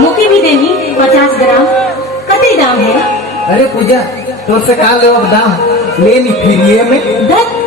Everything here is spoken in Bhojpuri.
मुकी भी देनी 50 ग्राम कते दाम है। अरे पूजा तो से का ले दाम ले ली फिर ये में दस